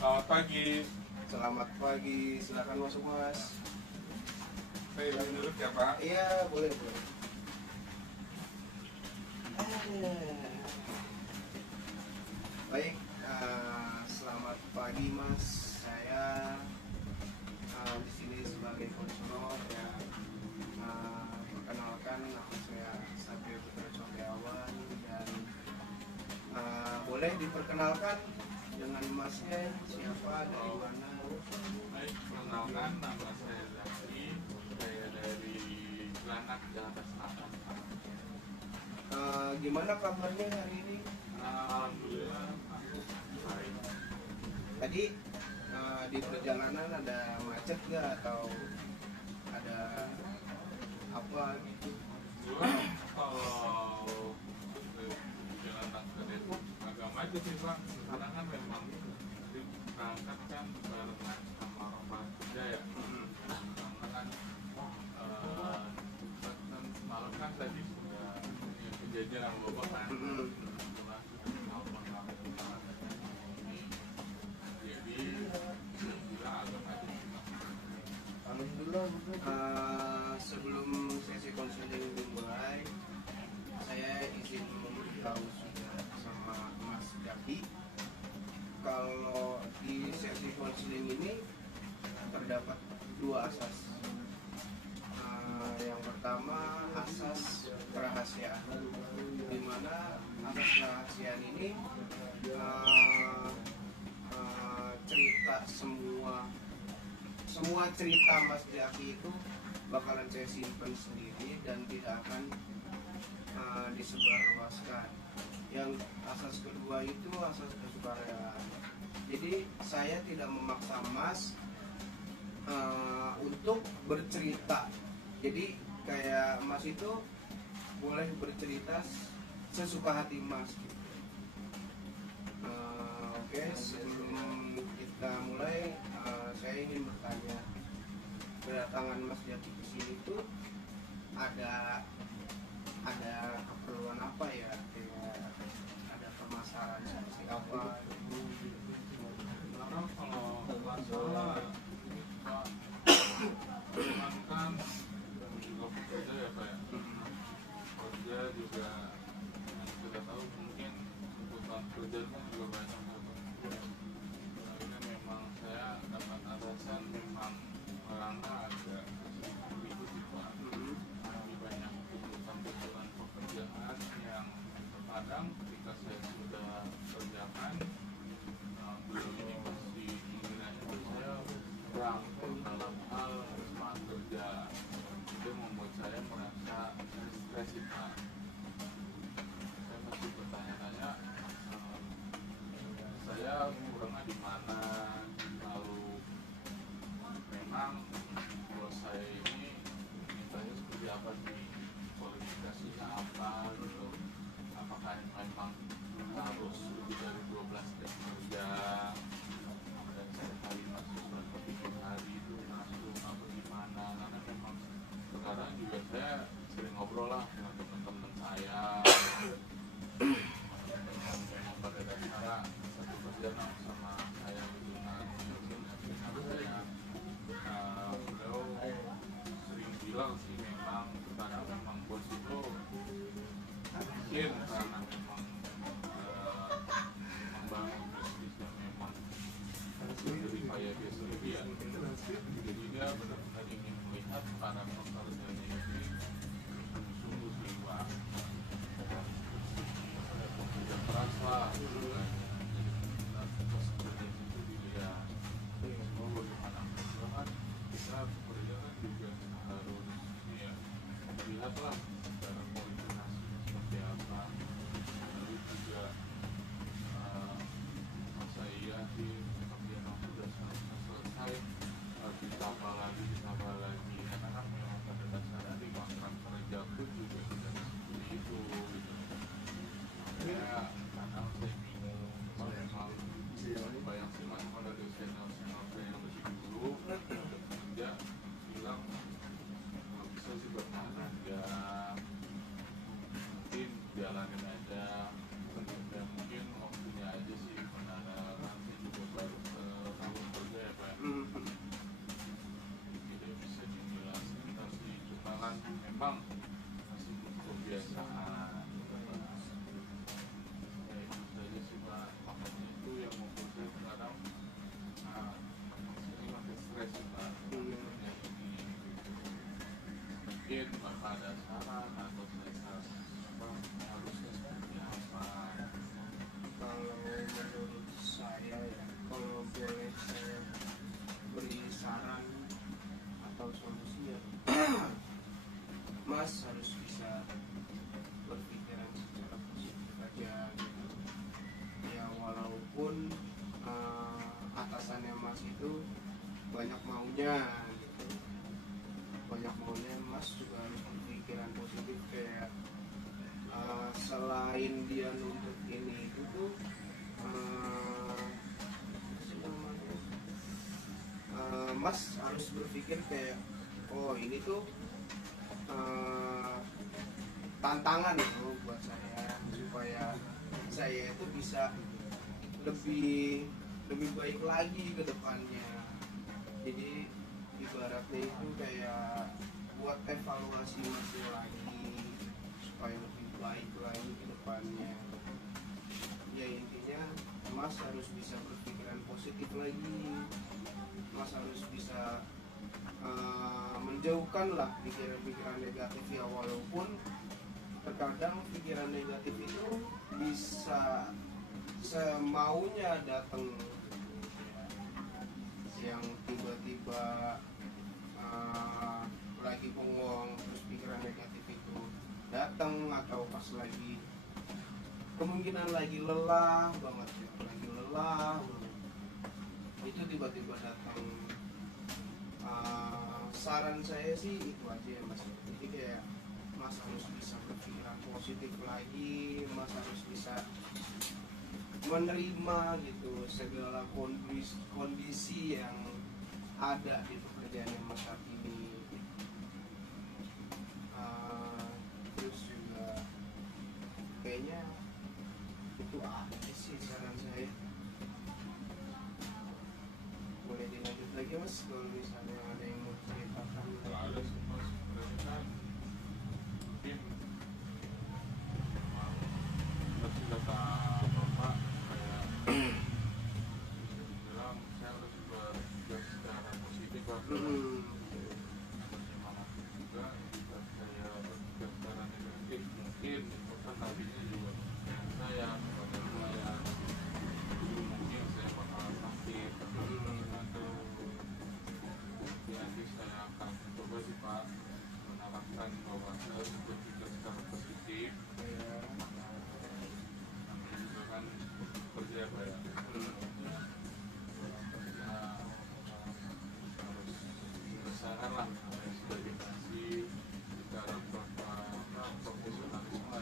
Selamat pagi. Selamat pagi, silakan masuk Mas. Saya izin duduk ya Pak. Iya, boleh. Baik, selamat pagi Mas. Saya di sini sebagai konselor ya. Perkenalkan, nama saya Sabrio Putra Cokeawan dan boleh diperkenalkan dengan Masnya siapa, dari mana? Baik, perkenalkan nama saya Zaki. Saya dari Cilandak, Jakarta Selatan. Gimana kabarnya hari ini? Alhamdulillah baik. Tadi di perjalanan ada macet nggak atau ada apa gitu? Kalau Cilandak ke Depok agak macet sih Pak. Karena kan memang berangkat kan barengan sama rombongan kerja ya. Karena kan malam kan tadi sudah punya kejadian bapak kan. Sebelum sesi konseling dimulai, saya izin memberitahu sudah sama Mas Jaki. Kalau di sesi konseling ini terdapat dua asas. Yang pertama asas kerahasiaan, di mana asas kerahasiaan ini cerita semua cerita Mas Jaki itu bakalan saya simpan sendiri dan tidak akan disebarluaskan. Yang asas kedua itu asas kesukarela. Jadi saya tidak memaksa Mas untuk bercerita. Jadi kayak Mas itu boleh bercerita sesuka hati Mas. Oke, sebelum kita mulai, saya ingin bertanya, kedatangan Mas Jaki ke sini itu ada keperluan apa ya? Kayak ada permasalahan seperti apa? Karena kalau masalah Pak, teman kan juga bekerja ya Pak ya. Kerja juga yang kita tahu mungkin kebutuhan kerjanya juga banyak ya Pak. Ini memang saya dapat alasan memang orangnya agak ribut sih Pak. Lebih banyak kebutuhan pekerjaan yang terkadang ketika saya sudah kerjakan belum ini masih menggunakan saya kurang dalam hal semangat kerja. Itu membuat saya merasa stres sih Pak. Saya masih bertanya-tanya saya kurangnya di mana, lalu memang kalau saya ini mintanya seperti apa sih, kualifikasinya apa gitu, apakah memang harus lebih dari 12 jam kerja dan saya kali masuk berapa tiap hari itu masuk apa gimana, karena memang sekarang juga saya sering ngobrol lah dengan teman-teman saya memang pada dasarnya satu kerjaan sama saya gitu. Nah saya beliau sering bilang sih memang karena memang bos itu mungkin karena memang membangun bisnisnya memang dari kayak dia sendiri ya, jadi dia benar-benar ingin melihat para pekerjanya ini sungguh-sungguh sih Pak, bekerja keras lah gitu kan. Jadi pekerjaan itu dilihat bagaimana kan kita bekerja kan juga harus ya dilihatlah cara koordinasinya seperti apa, lalu juga masa iya sih pekerjaan yang sudah selesai ditambah lagi karena kan memang pada dasarnya di kontrak kerja pun juga tidak seperti itu gitu. Ya kadang saya bingung kalau memang bayang sih mas kalau ada senior saya yang lebih dulu kerja bilang nggak bisa sih bertahan aja, mungkin jalanin aja, dan mungkin waktunya aja sih karena kan saya juga baru ke misalkan memang masih butuh kebiasaan ya itu saja sih Pak, makanya itu yang membuat saya kadang ini makin stres sih Pak. Maksudnya ini mungkin Bapak ada saran atau saya apa harusnya seperti apa. Kalau menurut saya ya, kalau boleh saya beri saran atau solusi ya, Mas harus bisa berpikiran secara positif aja gitu. Ya walaupun atasannya Mas itu banyak maunya gitu, banyak maunya, Mas juga harus berpikiran positif kayak selain dia nuntut ini itu tuh apa sih namanya, Mas harus berpikir kayak oh ini tuh tantangan loh buat saya supaya saya itu bisa lebih lebih baik lagi ke depannya. Jadi ibaratnya itu kayak buat evaluasi masih lagi supaya lebih baik lagi ke depannya. Ya intinya Mas harus bisa berpikiran positif lagi. Mas harus bisa menjauhkan lah pikiran-pikiran negatif ya, walaupun terkadang pikiran negatif itu bisa semaunya datang, yang tiba-tiba lagi bengong terus pikiran negatif itu datang, atau pas lagi kemungkinan lagi lelah banget ya, lagi lelah itu tiba-tiba datang. Saran saya sih itu aja ya Mas, jadi kayak Mas harus bisa berpikiran positif lagi, Mas harus bisa menerima gitu segala kondisi yang ada di pekerjaan yang Mas saat ini. Terus juga kayaknya itu aja sih saran saya. Boleh dilanjut lagi Mas kalau misalnya ada yang mau ceritakan. Kalau ada sih Mas, berarti kan mungkin memang seperti kata Bapak kayak bisa dibilang saya harus berpikir secara positif Pak. Semangat juga jika saya berpikir secara negatif mungkin itu kan nantinya juga saya kepada klien dulu mungkin saya bakal sakit atau nanti saya akan coba sih Pak menerapkan bahwa saya harus berpikir secara positif. Namanya juga kan kerja Pak ya. Ya harus menyelesaikan lah apa yang sudah dikasih secara profesionalisme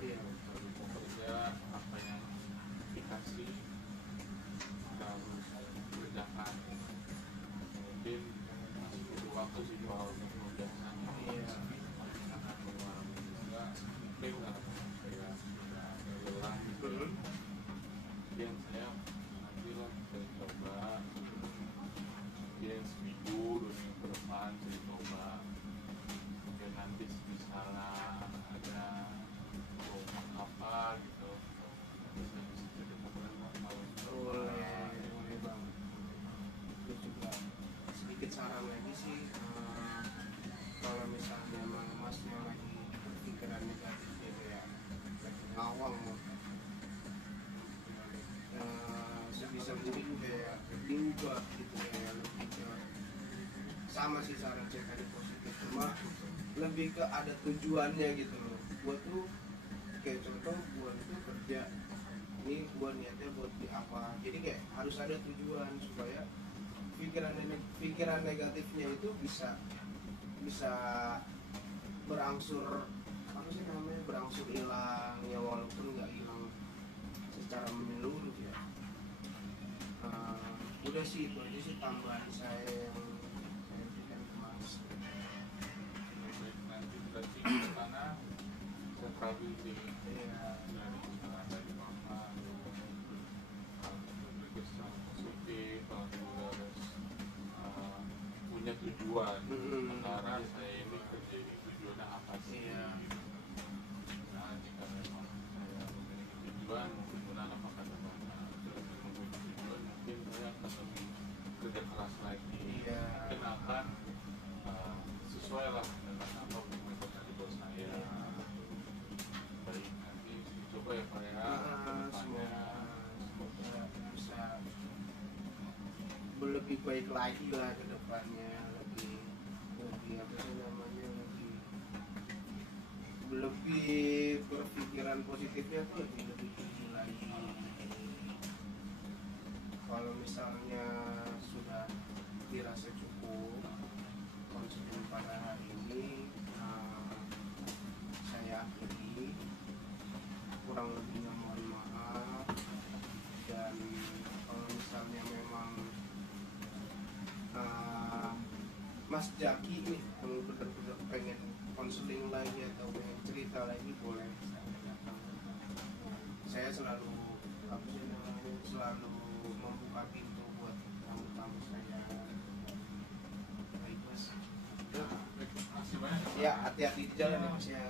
ya. Dari pekerja apa yang dikasih kita harus kerjakan. Mungkin masih butuh waktu sih soal kemudahan akan mengalami juga mungkin karena saya sudah lelah gitu. Mungkin saya nanti lah saya coba mungkin seminggu 2 minggu ke depan saya coba, mungkin nanti misalnya ada program apa gitu nanti saya bisa ceritakan kalau Boleh banget. Terus juga sedikit saran lagi sih, kalau misalnya memang Masnya lagi pikiran negatif gitu ya, lagi ngawang sebisa mungkin kayak diubah gitu ya, lebih ke sama sih saran saya tadi positif, cuma lebih ke ada tujuannya gitu loh. Buat tuh kayak contoh buat itu kerja ini buat niatnya buat di apa, jadi kayak harus ada tujuan supaya pikiran negatifnya itu bisa berangsur apa sih namanya, berangsur hilang ya, walaupun nggak hilang secara menyeluruh ya. Udah sih itu aja sih tambahan saya yang saya berikan ke Mas. baik nanti berarti ke sana saya terapin sih Iya. dari misalnya dari Bapak harus berpikir secara positif, harus juga harus punya tujuan. Sementara saya ini kerja di tujuan, kemudian apa kata Bapak sudah menemui tujuan, mungkin saya akan lebih kerja keras lagi, Iya. mungkin akan sesuai lah dengan apa komitmen dari bos saya. Baik, nanti coba ya Pak ya, kedepannya. Semoga bisa lebih baik lagi lah ke depannya, lebih apa sih namanya, lebih berpikiran positifnya tuh lebih tinggi lagi. Kalau misalnya sudah dirasa cukup konsumen pada hari ini, saya akhiri. Kurang lebihnya mohon maaf. Dan kalau misalnya memang Mas Jaki nih yang benar-benar pengen konseling lagi atau pengen cerita lagi, boleh saya datang. Saya selalu selalu membuka pintu buat tamu-tamu saya. Baik Mas. Ya, terima kasih banyak. Ya, hati-hati di jalan ya Mas ya.